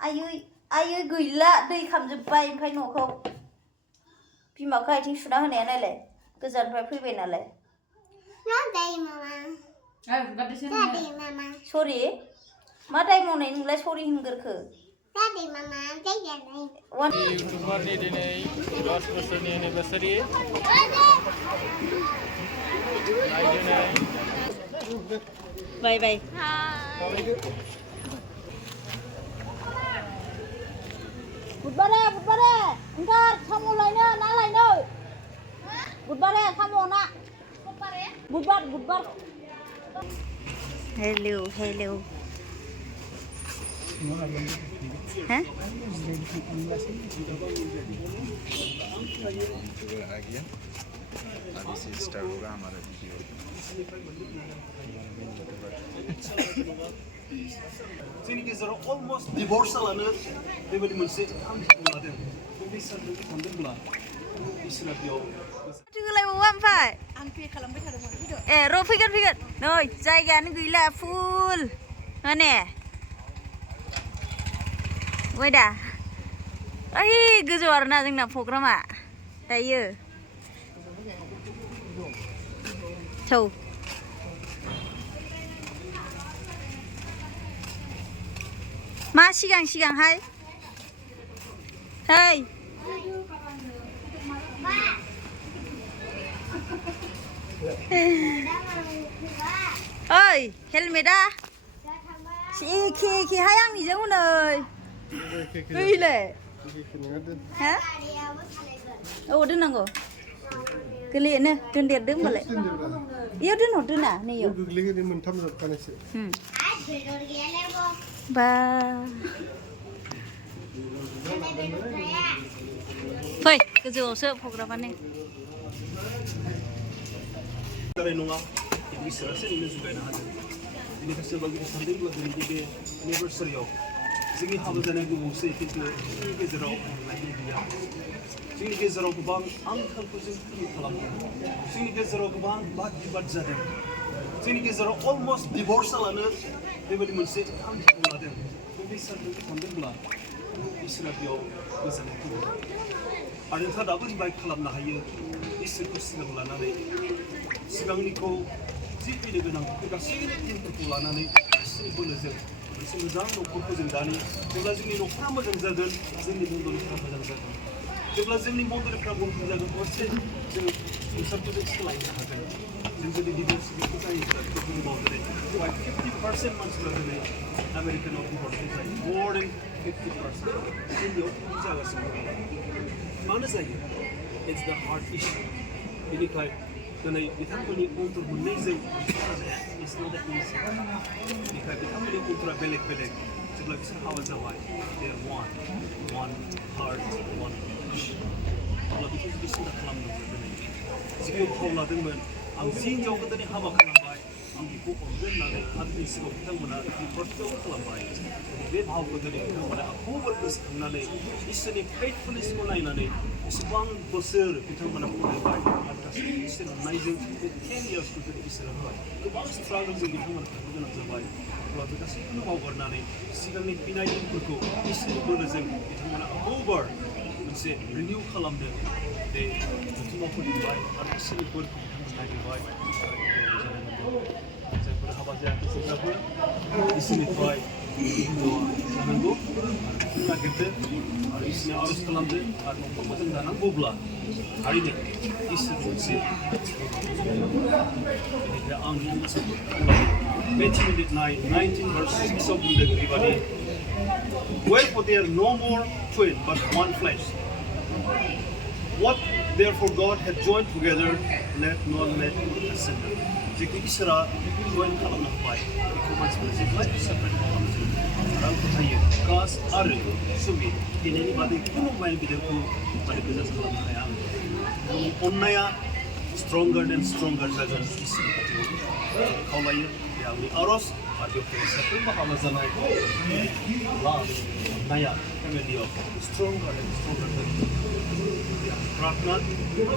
आयै गैला दै खामजोब्बाय ओमफ्राय न'खौ बिमाखौ आथिं सुना होनाया नायलाय गोजाननिफ्राय फैबाय नालाय सरि मा दाय मावनाय नोंलाय सरि होनगोरखो इउटुबारनि दिनै 10 बोसोरनि एनिभार्सारि बाय बाय बुधबारे ओंखार साम' लायनो ना लायनो बुधबारे साम' ना बुधबार हेलौ Hah? Habis start होगा हमारा वीडियो जोंनि गेजेराव अलमस्ट डिवोर्सआलानो बेबायदि मोनसे थांखिखौ लादों बे सानखौ सानदोंब्ला इसोरा बेयाव थोलायबावो ओमफ्राय आं पे खालामबाय थादोंमोन ए र' फैगोन नै जायगायानो गैला फुल माने ओमफ्राय दा ओइ गोजौ आरोना जोंना प्रग्रामा दायो थौ मा सिगांहाय hey ओइ हेलमेटा एखेहाय आंनिजों हनै गैले हा औ दोननांगौ गोरलैयानो दोनदेरदो होमबालाय इयाव दोनहरदोना नैयाव गोग्लैगोन मोनथाम जोबखानायसो बा फै गोजौआवसो प्रग्रामानो जानाय नङा इसोरासो नोंनो जुगायनो हादों बेनिखायनो सोरबा जुदि सानदोंब्ला दिनैनि बे एनिभार्सारियाव जोंनि हाबा जानाय गोबावसै खिन्थु जोंनि गेजेराव अनलायनाय गैया जोंनि गेजेराव गोबां आंखालखौ जों फिल खालामदों जोंनि गेजेराव गोबां बाद बिबाद जादों जोंनि गेजेराव अलमस्ट डिवोर्सआलानो बेबायदि मोनसे थांखिखौ लादों बे सानखौ सानदोंब्ला इसोरा बेयाव गोजोननाय फैगोन आरो नोंथाङा दाबो रिभाइभ खालामनो हायो इसोरखौ सिगाङाव लानानै सिगांनिखौ जि फैनो गोनां बे गासैबो टिमफोरखौ लानानै इसोरनि बोलोजों मोनसे मोजां न'खरखौ जों दानि जेब्ला जोंनि न'खरा मोजां जागोन जोंनि मन्दलिफ्रा मोजां जागोन जेब्ला जोंनि मन्दलिफ्रा मोजां जागोन अब्लासो जों संसारखौ जों सोलायनो हागोन जों जुदि डिभर्सखौ जायोब्ला बेखौ बुहुमाव दिनै 50% मानसिफ्रा दिनै आमेरिकानाव डिभर्स जायो more than 50% इन्डियाव जागासिनो दं मानो जायो इट्स द हार्ट इशु बेनिखायनो दिनै बिथांमोननि उनफोर मोननैजों इट्स नट दा इजि बेनिखायनो बिथांमोननि उनफोरा बेलेग जेब्ला बिसोर हाबा जाबाय they are one heart one issue अब्ला बेखौ जुदि सिन्था खालामनांगौ दिनै जिखौ फाव लादोंमोन आं जि हिन्जावखौ दिनै हाबा खालामबाय आं बेखौ अनगोन होननानै आंनि सिगाङाव बिथांमोना प्रतिज्ञा खालामबाय बे भावखौ दिनै बिथांमोना आखौबो गोसोखांनानै इसोरनि फेइथफुलनेसखौ नायनानै बेसेबां बोसोर बिथांमोना फरायबाय आरो गासैबो इसोर अननायजों बे 10 इयार्सखौ दिनै इसोरा होबाय गोबां स्ट्रागलजों बिथांमोना थांनो गोनां जाबाय अब्ला बे गासैखौनो बावगारनानै सिगांनि फैनाय दिनफोरखौ इसोरनि बोलोजों बिथांमोना अभार मोनसे रिनिउ खालामदों बे जथुम्माफोर दिबाय आरो इसोरनि बोरखौ बिथांमोना नागिरबाय जायफोर हाबा जायाखै जेब्लाबो इसोरनिफ्राय जानांगौ नागिरदो आरो इसोरनि आर'ज खालामदो आरो न'खर मोजां जानांगौब्ला थारैनो इसोर मोनसे बेनिफ्राय आंनि मोनसे Matthew 19 verse 6 of बुंदों ओरैबादि Wherefore they are no more twin but one flesh. What therefore God hath joined together, let no man put asunder. जेखौ इसोरा जइन खालामना होबाय बेखौ मानसिफोरा जेब्लायबो सेपारेट खालामजोबो आरो आं फोथायो कास्ट आरो सुमि दिनैनि बादै खुनु माइ गिदिरखौ माने गोजान खालामनो हाया आं अननाया स्ट्रंगार देन स्ट्रंगार जागोन इसोरनि खाथियाव खावलायो बे आंनि आर'ज आरो बेखौ साफ्रोमबो हाबा जानाय अननाया फेमिलियाव स्ट्रंगार देन स्ट्रंगार जागोन प्रार्थना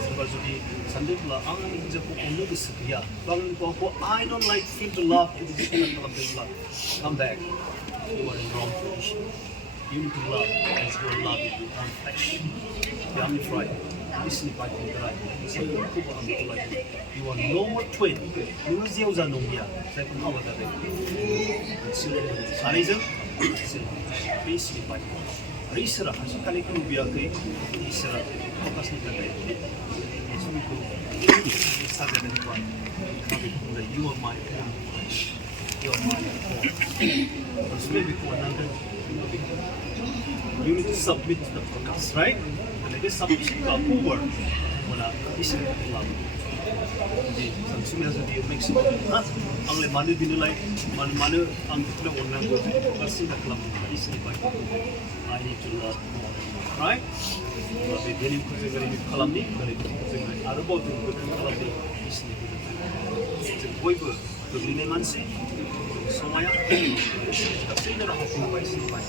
सोरबा जुदि सानदोंब्ला आं आंनि हिन्जावखौ अननो गोसो गैया बा आंनि हौवाखौ I don't like feel to love जुदि खालामदोंब्ला come back you are in wrong position You need to love as your love is your own flesh. Young fry. Listen if I can try. You are no more twin. You are Zioza Nongia. Second hour that day. Sanism. Peace if I can. Risra. Hasikali Kubiaki. Risra. Focus in the day. You are my own flesh. You are my own. You need to submit to the prakash, right? And this submission to over. This is the love. The Ansuli makes it. Ang manu dinulay, manu ang kita unang ko. Prakash in the club. This is my. I need to love more, right? Love it. Then you could say very kalamni, very good. Arabo to good kalamni. This is the boyfriend. The linemancy. Somaya. Kasi na ako kung may sinipay.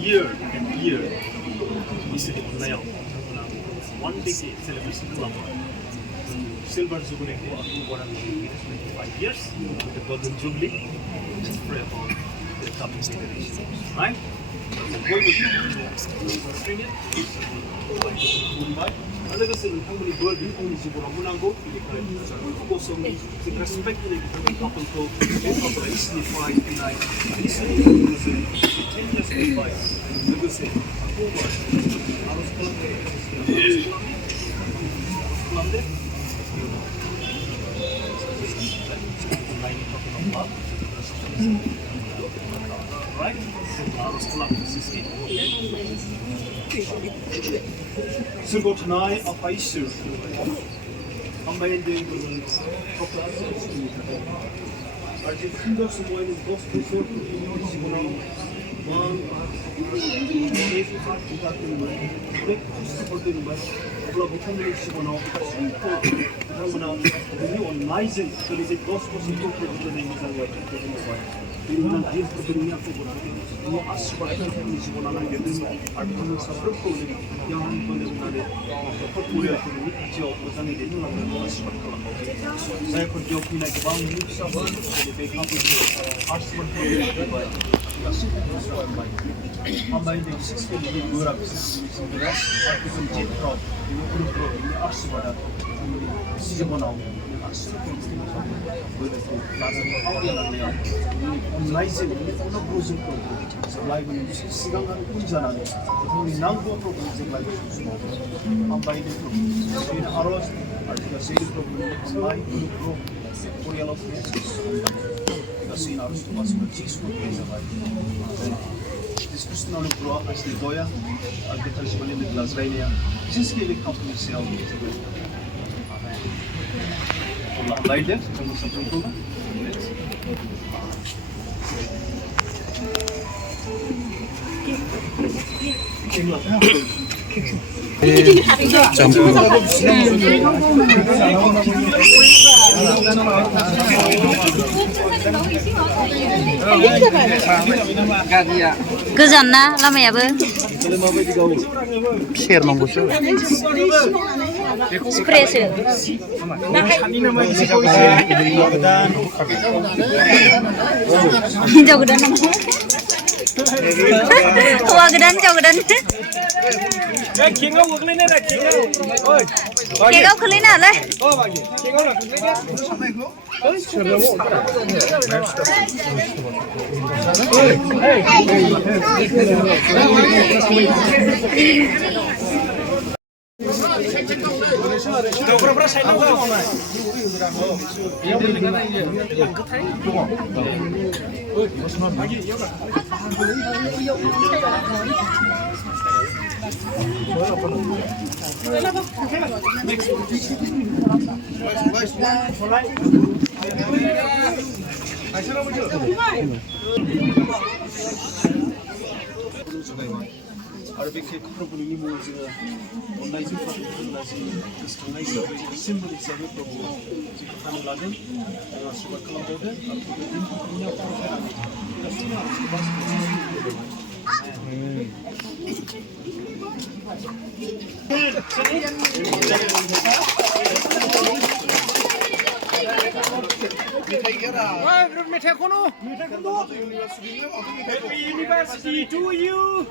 Year and year, we celebrate now. One big celebration club. Silver Jubilee go up to 125 years. The Golden Jubilee. Just pray about the coming generation, right? Going with Australia, Mumbai. Other than how many birds you own is Munango, also respect the couple to easily find tonight. Easily 10 years goes by. They will say, I was right? So go tonight of Aisha. I'm buying the I did fingers of wine and gospel for one if you have to that in break support in by global combination of the organizing so the gospel support for the name is away. Dengan dia berdunia kebenaran, semua aspek ini semua orang yang dengar, artinya sebab itu yang benar-benar perpuluhan ini jauh besar ini dalam aspek kalau saya kerja punya kebang ini sama jadi backup itu aspek itu baik. Hamba ini sistem ini berat, sebenarnya artinya jenderal ini perlu ini aspek semua orang. Online una project ko supply ko sigang ang kunjana ni nangko ko supply ko ang bayad ko in aros article sale ko supply ko ko yellow kasi aros to mas cheese ko supply discussion on pro asli doya agricultural supply in class right now this is the company sale right there como something to Goजान ना लामायाबो share नांगौसो espresso हिनजाव गोदान हौवा गोदान हिनजाव गोदान केकआव खोलैनो हालाय आरो बे केकफोरखौनि मुङै जोङो अननायजों फालिनानै गोसोखांनाय हिसाबै सिम्बल हिसाबै प्रभु जिखौ फानो लादों जों आशीर्बाद खालामबावदो आरो बेबायदिनो गासैबो आशीर्बाद Happy Anniversary to you.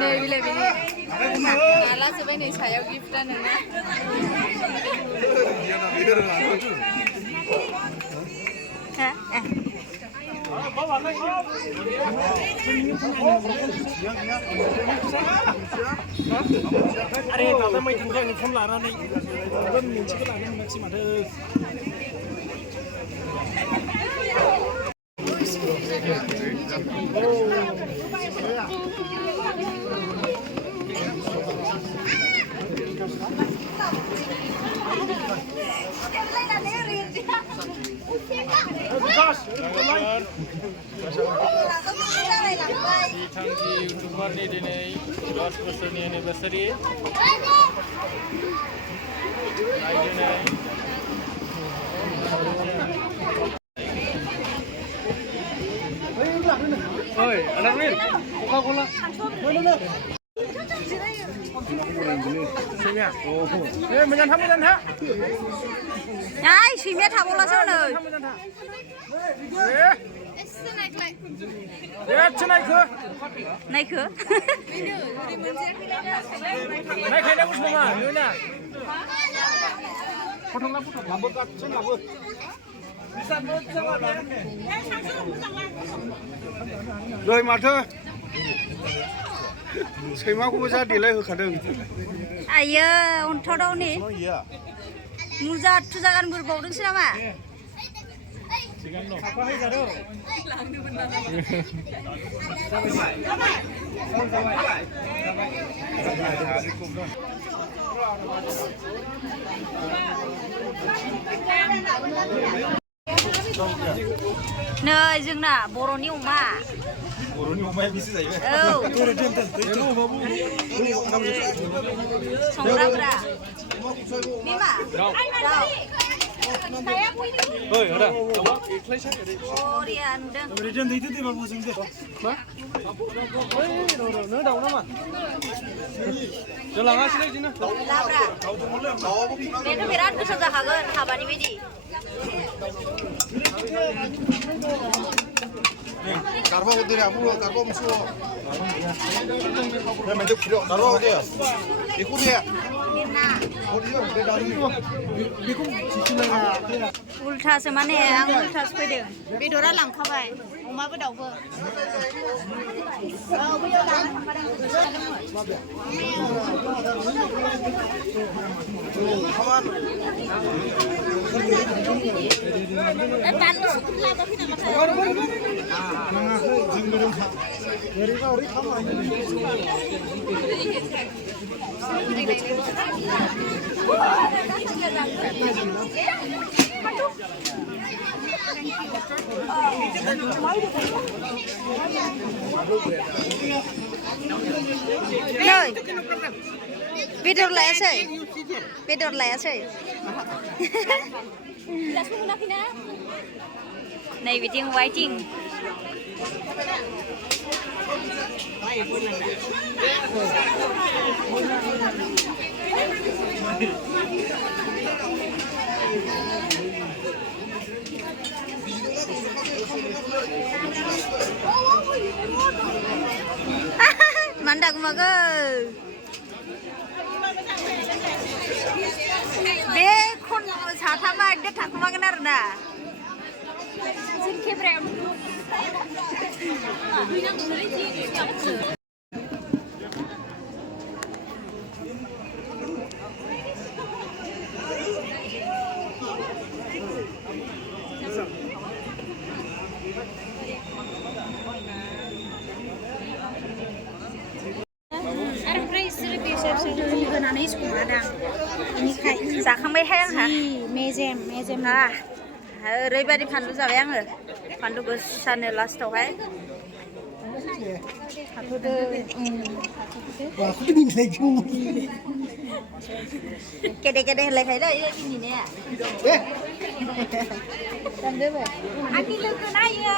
Nih, bila. Alah, coba nih saya giftan ya. Ada tata mai tinggal ni kan lara ni. Belum minci ke lara ni masih ada. Tangki YouTuber ni dini 10 bosorni anniversary. Oi, anak Win, Coca-Cola. Sini ya. Oh. Menyan ha. Ai, sini thả bola sao nè. Này khứa. Này khứa. Này khai đâu không à? Nữa nè. Potong lah. Rồi mà thơ xây má cũng ra đi lấy hư khả đừng Ai on thọ đâu nè Muza tujakan berbau dengan siapa? Apa hai jaro? Nah, जोंना बर'नि अमा. बर'नि अमाया बेसे जायो? औ. संग्राफोरा. Bima. Oi, ada. Oh, dia नुदों. Rejen itu di bawah sini. Ma? Nó đầu nó mà. Giờ là ngasih lagi nih. Labra. Itu berat bisa jahagan habani bedi. karw udah ya, karw musuh. Ya macam kira karw dia. Ikut dia. Mirna. Oh dia udah dari itu. Ikut sisiliana. Ultasो माने आं उल्थासो फैदों. बेदरा लांखाबाय. अमाबो दाउबो. औ बैयाव लाना Nơi Bedur layaसै Bedur layaसै Này biting waiting Mandak maga Be kon sathama ekde thakmagan arna Sin kebre होनानै सङादां बेनिखाय जाखांबायहाय आंहा मेजेम ओरैबायदि फानलु जाबाय आङो फानलु गोसानो लास्टावहाय थाथ'दो गेदे गेदे होनलायखायोलै मिनिनाया आंनि लोगो नायो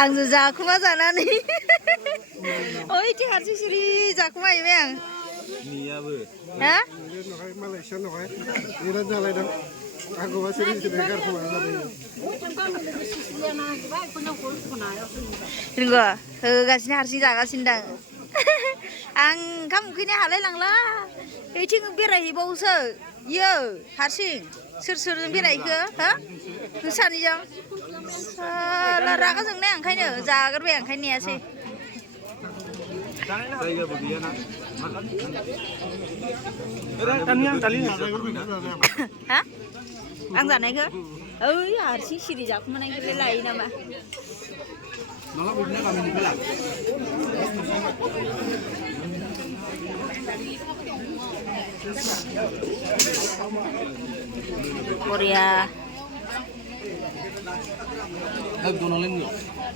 आंजों जाखुमा जानानै ओइथि हारसिं सिरि जाखुमाहैबाय आं नियाबो हा मालायसिया नहाय बिराद जालायदों आंखौबा सिरि सिरि गारखोमा जादों नंगौ होगासिनो हारसिं जागासिनो दां आं ओंखाम उखैनो हालाय लांला ओइथिं बेरायहैबावोसो इयो हारसिं सोर सोरजों बेरायखो हा नों सानैजों साला रागा जोंनाय ओंखायनो जाग्रोबाय ओंखायनो नेयासै जायगाबो गैयाना हा आं जानायखौ ओइ हारसिं सिरि जाखुमानायखौलाय लायो नामा बरिया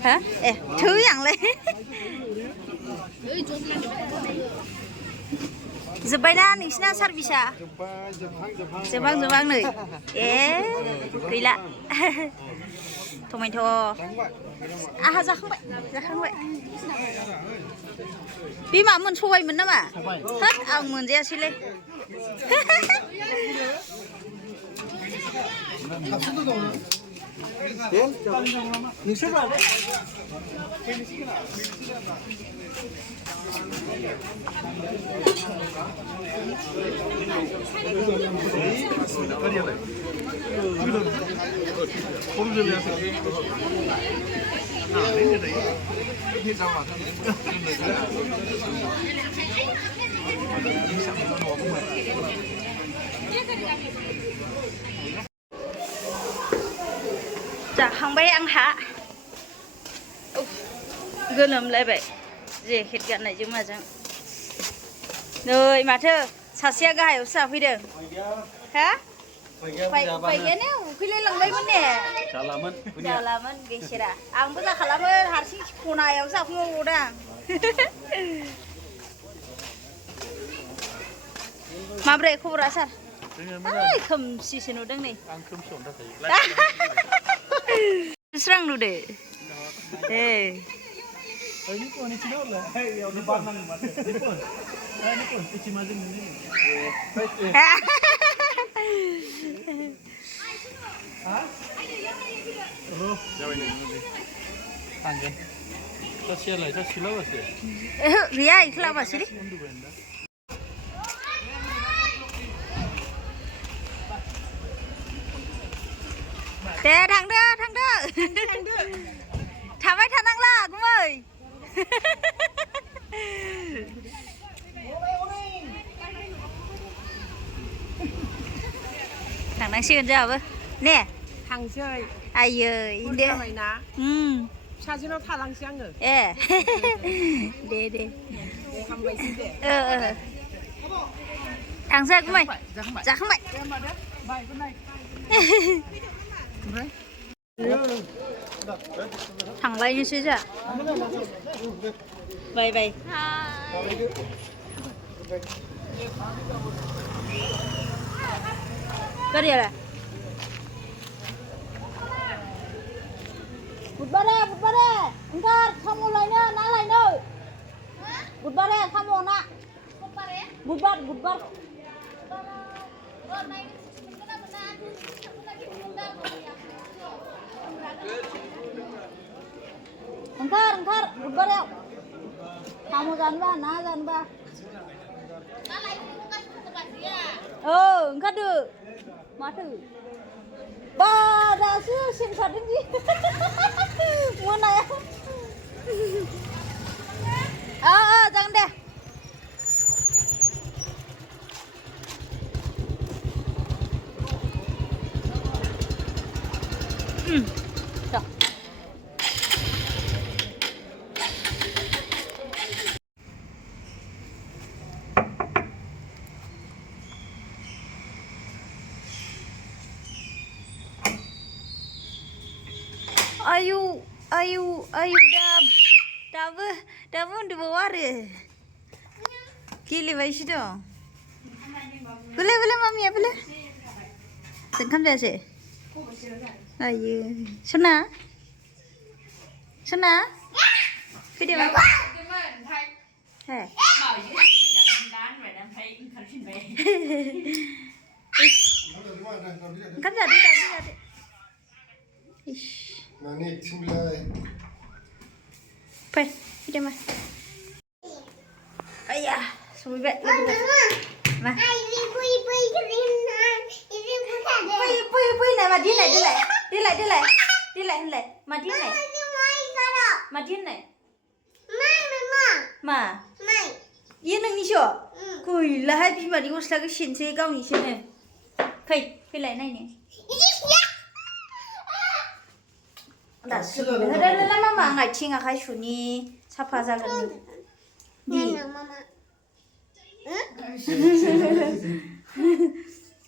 हा ए थै आंलाय जोब्बायना नोंसिना सार्भिसा जोबहां नै ए गैला टमेट' आहा जाखांबाय बे मामोन सबायमोन नामा होद आं मोनजायासैलै जाखांबाय आंहा गोलोमलायबाय जेकेट गाननायजों माजों नै माथो सासेया गाहायावसो जाफैदों हा फैगोन उखैलाय लांबायमोन ने जालामोन बेसेरा आंबो जाखालामोन हारसिं खनायाव जाखुमाबावदों आं माब्रै खबरा सार खोमसिसो नुदों नै आं खोमसियावनो थाखायो स्रां नुदो ए गैया इखलाबासो दे थांदो थाबाय थानांला गुमै थांनांसिगोन जोंहाबो ने थांसै आयै दे फिसाजोनाव थालांसै आङो ए दे हामबायसै दे थांसै गुमै जाखांबाय थांलायनोसै जा बाय गारियाला बुधबारे ओंखार साम' लायनो ना लायनो बुधबारे साम' ना बुधबार ओंखार बुधबाराव साम' जानोबा ना जानोबा ओंखारदो माथो बा दासो सेन सारदों जि मोनायाव जागोन दे आयु आयु आयु दाबो उन्दुबावा आरो गेलेबायसो दं बोले बोले मामिया बोले जों ओंखाम जायासै आयु सना सना फैदो मामा हे ओंखाम जादो दाबो जादो इस Nani timlay. Fैदो मा आया सहैबाय मा फै नामा देलाय होनलाय मादि होननाय मा इयो नोंनिसो गैलाहाय बिमानि गस्लाखौ सिनसै गावनिसोनो फैलाय नायनो मामा आं आथिं आखाइ सुनि साफा जागोन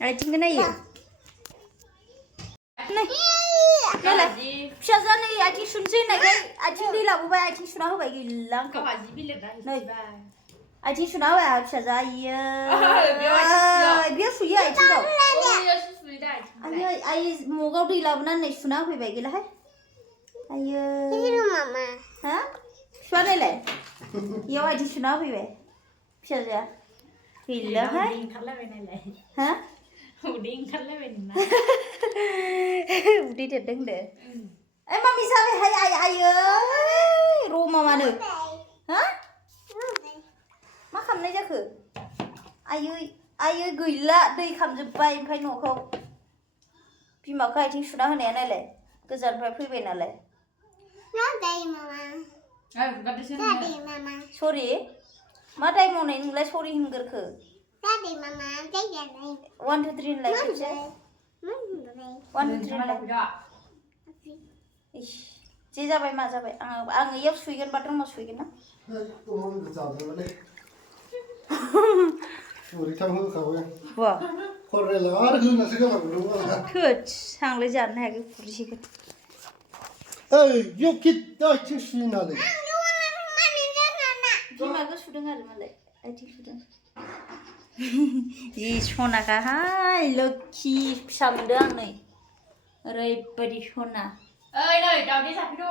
आथिंखौ नायो फिसाजोआ नै आथिं सुनोसै होननायखाय आथिं दै लाबोबाय आथिं सुना होबाय गैला आंखौ नै आथिं सुना होबाय आंहा फिसाजोआ इयो बेयो सुयो आथिंखौ आइ मगाव दै लाबोनानै सुना होफैबाय गैलाहाय आयो हा सुवा नायलाय इयाव आथिं सुना होफैबाय फिसाजोआ गैलाहाय हा उदै देरदों होनदो ए मामि जाबायहाय आयो रमा मानो हा मा खालामनाय जाखो आयै गैला दै खामजोब्बाय ओमफ्राय न'खौ बिमाखौ आथिं सुना होनाया नायलाय गोजाननिफ्राय फैबाय नालाय सरि मा दाय मावनाय नोंलाय सरि होनगोरखो 1 2 3 होनलाय खेबसे 1 2 3 होनलाय जे जाबाय मा जाबाय आं इयाव सुइगोन बाथरुमाव सुइगोन ना वा थोस आंलाय जानो हायाखै खुरैसेखौ Hey, you kid, don't you see nothing? बिमाखौ सुदों आरो मालाय आथिं सुदों जि सनाखाहाय लोखि फिसा मोनदों आं नै ओरैबायदि सना ओइ नै दावदै जाफैद'